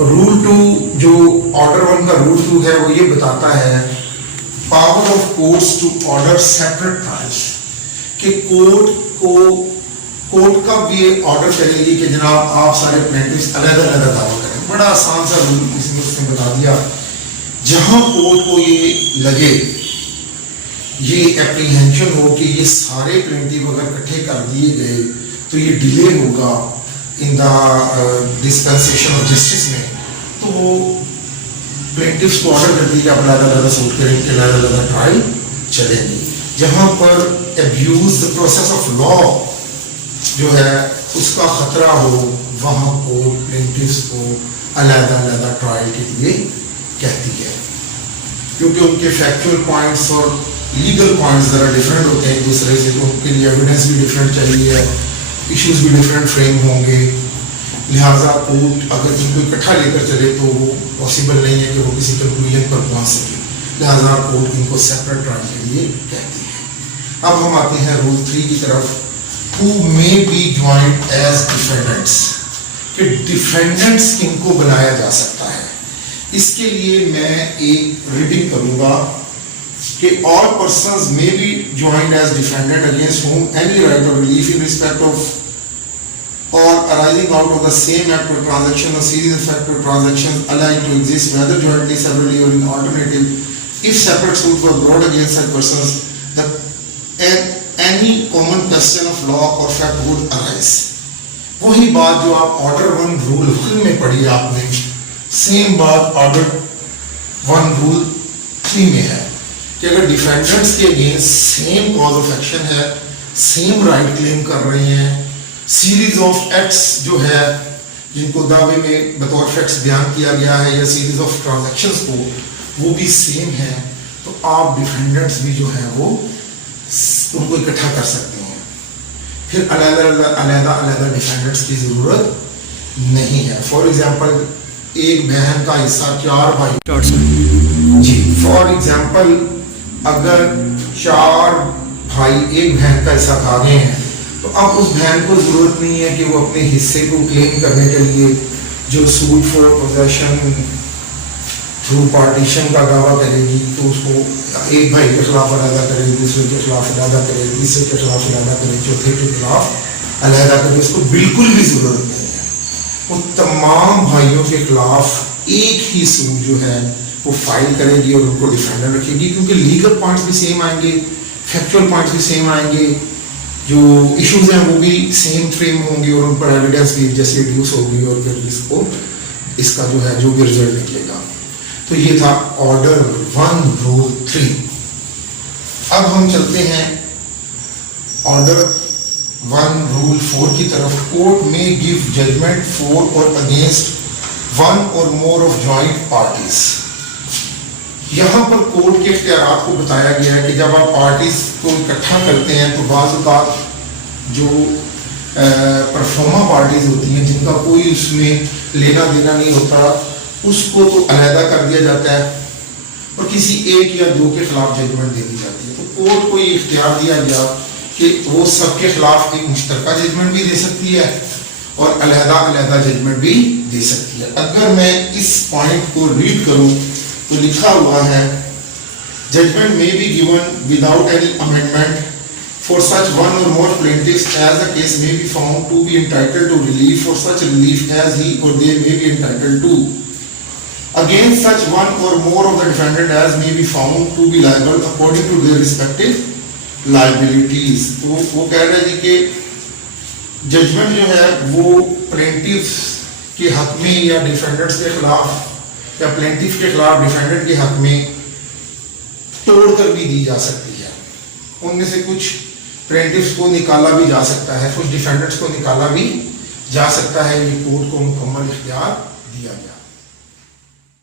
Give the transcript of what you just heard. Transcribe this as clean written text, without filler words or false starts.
Role 2 جو order 1 کا role 2 ہے وہ یہ بتاتا ہے power of courts to order separate trials, کہ کورٹ کا بھی یہ آرڈر کرے گی کہ جناب آپ سارے پلینٹفس علیحدہ علیحدہ دعویٰ کریں. بڑا آسان سا رول کسی نے اس نے بتا دیا. جہاں کورٹ کو یہ لگے، یہ اپریہینشن ہو کہ یہ سارے پلینٹف اگر اکٹھے کر دیے گئے تو یہ ڈیلے ہوگا ان دا ڈسپینسیشن آف جسٹس میں، تو وہ پلینٹفس کو آرڈر کر دی کہ آپ علیحدہ علیحدہ سوٹ کریں کہ علیحدہ علیحدہ ٹرائل چلیں گی. جہاں پر abuse the process of law جو ہے اس کا خطرہ ہو، وہاں کورٹ پلینٹفس کو علیحدہ علیحدہ ٹرائل کے لیے کہتی ہے، کیونکہ ان کے فیکچوئل پوائنٹس اور لیگل پوائنٹس ذرا ڈفرینٹ ہوتے ہیں ایک دوسرے سے، تو ان کے لیے ایویڈنس بھی ڈفرینٹ چاہیے، ایشوز بھی ڈفرینٹ فریم ہوں گے. لہٰذا کورٹ اگر ان کو اکٹھا لے کر چلے تو وہ پاسبل نہیں ہے کہ وہ کسی کنکلوژن پر پہنچ سکے، لہٰذا کورٹ ان کو سیپریٹ ٹرائل کے لیے کہتی ہے. اب ہم آتے ہیں رول 3 کی طرف. who may be joined as defendants، کہ ڈیفینڈنٹس کن کو بنایا جا سکتا ہے. اس کے لیے میں ایک ریڈنگ کروں گا کہ all persons may be joined as defendant against whom any right of relief in respect of or arising out of the same act or transaction or series of act or transactions alike to exist whether jointly, severally or in alternative, if separate suits were brought against such persons, any common question of law or fact would arise. وہی بات جو آپ order 1 role 1 میں پڑھی آپ نے، same بات order 1 role 3 میں ہے کہ اگر ڈیفینڈنٹس کے against same cause of action ہے، سیم رائٹ کلیم کر رہے ہیں، سیریز آف ایکٹس جو ہے جن کو دعوے میں بطور فیکٹس بیان کیا گیا ہے، یا سیریز آف ٹرانزیکشنز کو وہ بھی سیم ہیں، تو آپ ڈیفینڈنٹس بھی جو ہیں وہ ان کو اکٹھا کر سکتے ہیں. پھر علیحدہ ڈیفینڈنٹس کی ضرورت نہیں ہے. فار ایگزامپل ایک بہن کا حصہ 4 بھائی، جی فار ایگزامپل اگر 4 بھائی ایک بہن کا حصہ کھا گئے ہیں، تو اب اس بہن کو ضرورت نہیں ہے کہ وہ اپنے حصے کو کلیم کرنے کے لیے جو suit for position through partition کا دعویٰ کرے گی، تو اس کو ایک بھائی کے خلاف علیحدہ کرے گی، دوسرے کے خلاف علیحدہ کرے گی، تیسرے کے خلاف علیحدہ کرے گی، چوتھے کے خلاف علیحدہ کرے گی. اس کو بالکل بھی ضرورت نہیں ہے. وہ تمام بھائیوں کے خلاف ایک ہی سوٹ جو ہے وہ فائل کرے گی اور ان کو ڈیفینڈر رکھے گی، کیونکہ لیگل پوائنٹس بھی سیم آئیں گے، فیکچوئل پوائنٹس بھی سیم آئیں گے، جو ایشوز ہیں وہ بھی سیم فریم ہوں گے، اور ان پر ایویڈنس بھی جیسے ڈیوس ہوگی، اور پھر اس کا جو ہے جو بھی رزلٹ نکلے گا. تو یہ تھا آرڈر 1 رول 3. اب ہم چلتے ہیں آرڈر 1 رول 4 کی طرف. کورٹ میں گیو ججمنٹ فور اور اگینسٹ ون اور مور آف جوائنٹ پارٹیز. یہاں پر کورٹ کے اختیارات کو بتایا گیا ہے کہ جب آپ پارٹیز کو اکٹھا کرتے ہیں تو بعض اوقات جو پرفارما پارٹیز ہوتی ہیں جن کا کوئی اس میں لینا دینا نہیں ہوتا، اس کو تو علیحدہ کر دیا جاتا ہے اور کسی ایک یا 2 کے خلاف ججمنٹ دے دی جاتی ہے. تو کورٹ کو یہ اختیار دیا گیا کہ وہ سب کے خلاف ایک مشترکہ ججمنٹ بھی دے سکتی ہے اور علیحدہ علیحدہ ججمنٹ بھی دے سکتی ہے. اگر میں اس پوائنٹ کو ریڈ کروں تو لکھا ہوا ہے judgment may be given without any amendment for such one or more plaintiffs as the case may be found to be entitled to relief for such relief as he or they may be entitled to, against such one or more of the defendant as may be found to be liable according to their respective liabilities. تو وہ کہہ رہے ہیں کہ judgment جو ہے وہ پلینٹیف کے حق میں یا ڈیفینڈنٹس کے خلاف یا پلینٹیف کے خلاف ڈیفینڈنٹ کے حق میں توڑ کر بھی دی جا سکتی ہے. ان میں سے کچھ پلینٹیفس کو نکالا بھی جا سکتا ہے، کچھ ڈیفینڈنٹس کو نکالا بھی جا سکتا ہے. یہ کورٹ کو مکمل اختیار دیا گیا.